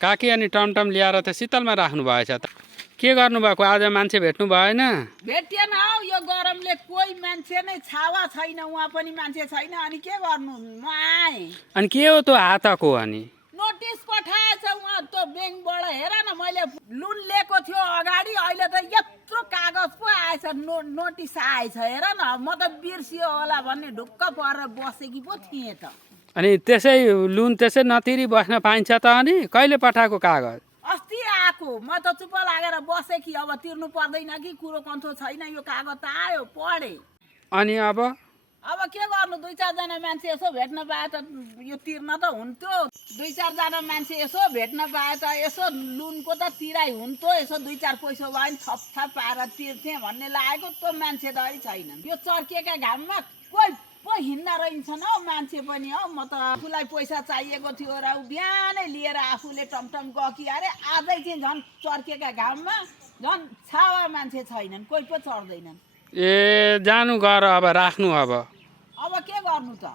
काकी अनि टमटम ल्याएर त शीतलमा राख्नु भएछ त के गर्नुभएको आज मान्छे भेट्नु भएन भेटिएन हौ यो गरमले कोही मान्छे नै छावा छैन उहाँ पनि मान्छे छैन अनि के गर्नु म आएँ अनि के हो त्यो हातको अनि नोटिस पठाएछ उहाँ त्यो ब्याङ्कबाट हेर न मैले लोन लिएको थियो अगाडि अहिले त यत्रो कागज पो आएछ नोटिस आएछ हेर न म त बिर्सियो होला भन्ने ढुक्क परेर बसेकी पो थिएँ त अनि त्यसै लोन त्यसै नतिरी बस्न पाइन्छ त अनि कहिले पठाएको कागज अस्ति आएको म त चुप्प लागेर बसेँ कि अब तिर्नु पर्दैन कि कुरो कन्थो छैन यो कागज त आयो पढेँ अनि अब के गर्नु दुई चारजना मान्छे यसो भेट्न पाए त यो तिर्न त हुन्थ्यो दुई चारजना मान्छे यसो भेट्न पाए त यसो लोनको त तिराइ हुन्थ्यो यसो दुई चार पैसा भयो भने थप पाएर तिर्थेँ भन्ने लागेको त्यो मान्छे त अहिले छैनन् यो चर्किएका घाममा कोही पो हिँड्न रहन्छन् हौ मान्छे पनि हौ म त आफूलाई पैसा चाहिएको थियो र बिहानै लिएर आफूले टमटम गकी अरे आजै चाहिँ झन् चर्किएका घाममा झन् छावा मान्छे छैनन् कोही पो चढ्दैनन् ए जानु गर अब राख्नु अब के गर्नु त